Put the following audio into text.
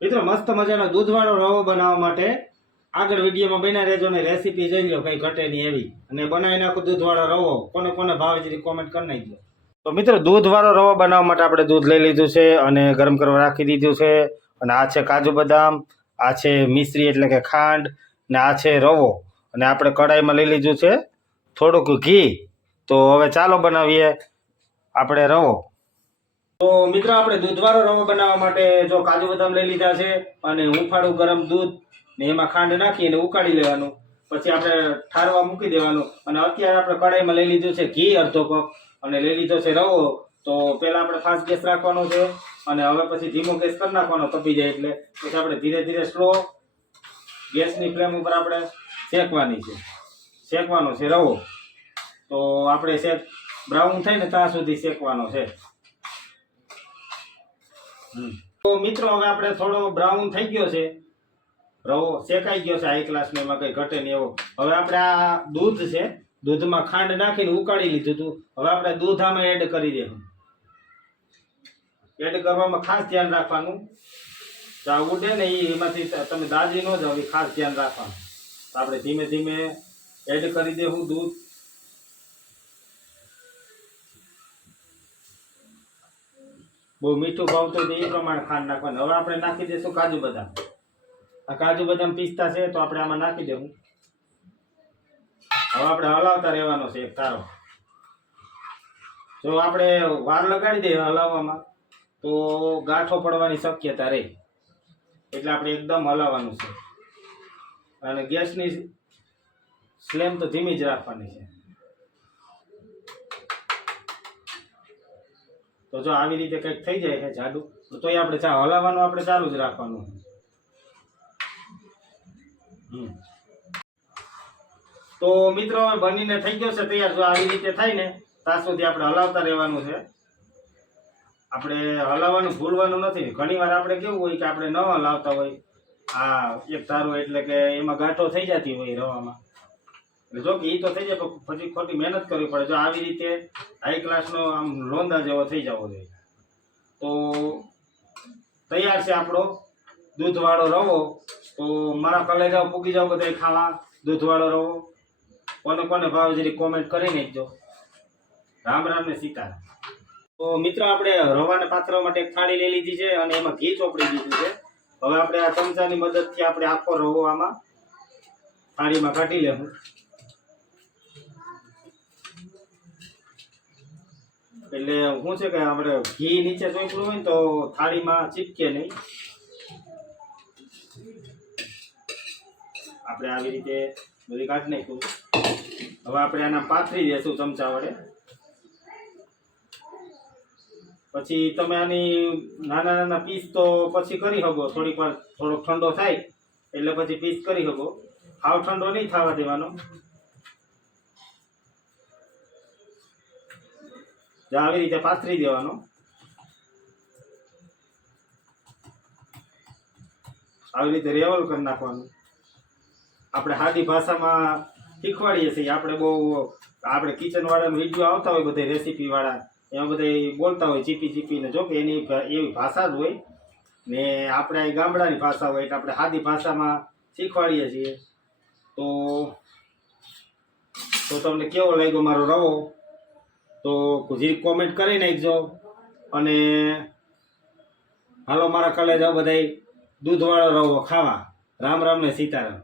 મિત્રો મસ્ત મજાનો દૂધવાળો રવો બનાવવા માટે આગળ વિડીયોમાં બન્યા રહેજો ને રેસીપી જોઈ લો, કઈ ઘટે નહીં એવી, અને બનાવી નાખો દૂધવાળો રવો. કોને કોને ભાવે છે કોમેન્ટ કરી નાખજો. તો મિત્રો દૂધવાળો રવો બનાવવા માટે આપણે દૂધ લઈ લીધું છે અને ગરમ કરવા રાખી દીધું છે. અને આ છે કાજુ બદામ, આ છે મિશ્રી એટલે કે ખાંડ, ને આ છે રવો. અને આપણે કઢાઈમાં લઈ લીધું છે થોડુંક ઘી. તો હવે ચાલો બનાવીએ આપણે રવો. તો મિત્રો આપણે દૂધવાળો રવો બનાવવા માટે જો કાજુ બદામ લઈ લીધા છે અને હુંફાળું ગરમ દૂધ ને એમાં ખાંડ નાખી અને ઉકાળી લેવાનું. પછી આપણે ઠારવા મૂકી દેવાનું. અને અત્યારે આપણે કઢાઈમાં લઈ લીધું છે ઘી અડધો કપ અને લઈ લીધો છે રવો. તો પહેલા આપણે ફાસ્ટ ગેસ રાખવાનો છે અને હવે પછી ધીમો ગેસ કરી નાખવાનો તપી જાય એટલે. પછી આપણે ધીરે ધીરે સ્લો ગેસની ફ્લેમ ઉપર આપણે શેકવાનો છે રવો. તો આપણે શેક બ્રાઉન થાય ને ત્યાં સુધી શેકવાનો છે. તો મિત્રો હવે આપણે થોડો બ્રાઉન થઈ ગયો છે, રવો શેકાઈ ગયો છે હાઈ ક્લાસનો, એમાં કઈ ઘટે નહીં એવો. હવે આપણે આ દૂધ છે, દૂધમાં ખાંડ નાખીને ઉકાળી લીધું હતું. હવે આપણે દૂધ આમાં એડ કરી દેવું. એડ કરવામાં ખાસ ધ્યાન રાખવાનું, આ ઉડે ને એમાંથી તમે દાજી ન જાવ, એ ખાસ ધ્યાન રાખવાનું. તો આપણે ધીમે ધીમે એડ કરી દેવું દૂધ. બહુ મીઠું ભાવતું હોય તો એ પ્રમાણે ખાંડ નાખવાનું. હવે આપણે નાખી દઈશું કાજુ બદામ. આ કાજુ બદામ પિસ્તા છે તો આપણે આમાં નાખી દેવું. હવે આપણે હલાવતા રહેવાનો છે એક તારો. જો આપણે વાર લગાડી દઈએ હલાવવામાં તો ગાંઠો પડવાની શક્યતા રહે, એટલે આપણે એકદમ હલાવવાનું છે. અને ગેસની ફ્લેમ તો ધીમી જ રાખવાની છે. તો જો આવી રીતે કંઈક થઈ જાય છે જાડું, તો તોય આપણે હલાવવાનું આપણે ચાલુ જ રાખવાનું. તો મિત્રો બનીને થઈ ગયો છે તૈયાર. જો આવી રીતે થાય ને ત્યાં સુધી આપણે હલાવતા રહેવાનું છે. આપણે હલાવવાનું ભૂલવાનું નથી. ઘણી વાર આપણે કેવું હોય કે આપણે ન હલાવતા હોય આ એક તારું, એટલે કે એમાં ગાંઠો થઈ જતી હોય રવામાં. જો કે એ તો થઈ જાય પછી ખોટી મહેનત કરવી પડે. જો આવી રીતે હાઈ ક્લાસનો આમ લોંદા જેવો થઈ જવો જોઈએ. તો તૈયાર છે આપણો દૂધવાળો રવો. તો મારા કલેજાઓ પૂગી જાવ બધા ખાવા દૂધવાળો રવો. કોને કોને ભાવ જરી કોમેન્ટ કરી નાખજો. રામ રામ ને સીતારામ. તો મિત્રો આપણે રવાને પાથરવા માટે એક થાળી લઈ લીધી છે અને એમાં ઘી ચોપડી દીધું છે. હવે આપણે આ ચમચાની મદદથી આપણે આખો રવો આમાં થાળીમાં કાઢી લેવું. એટલે શું છે કે આપણે ઘી નીચે ચોપડું હોય ને તો થાળીમાં ચીપકે નહીં. આપણે આવી રીતે બધી કાઢી નાખ્યું. હવે આપણે આના પાથરી દઈશું ચમચા વડે. પછી તમે આની નાના નાના પીસ તો પછી કરી શકો, થોડીક વાર થોડોક ઠંડો થાય એટલે પછી પીસ કરી શકો. હાવ ઠંડો નહીં થવા દેવાનો. આવી રીતે પાથરી દેવાનો. આવી રીતે રેવલ કરી નાખવાનું. આપણે સાદી ભાષામાં શીખવાડીએ છીએ. આપણે કિચન વાળાનો વિડીયો આવતા હોય બધા રેસીપી વાળા, એમાં બધા બોલતા હોય ચીપી ચીપીને. જો કે એની એવી ભાષા જ હોય ને આપણે ગામડાની ભાષા હોય એટલે આપણે સાદી ભાષામાં શીખવાડીએ છીએ. તો તમને કેવો લાગ્યો મારો રવો તો જે કોમેન્ટ કરી નાખજો. અને હાલો મારા કલેજાઓ બધા દૂધવાળો રવો ખાવા. રામ રામ ને સીતારામ.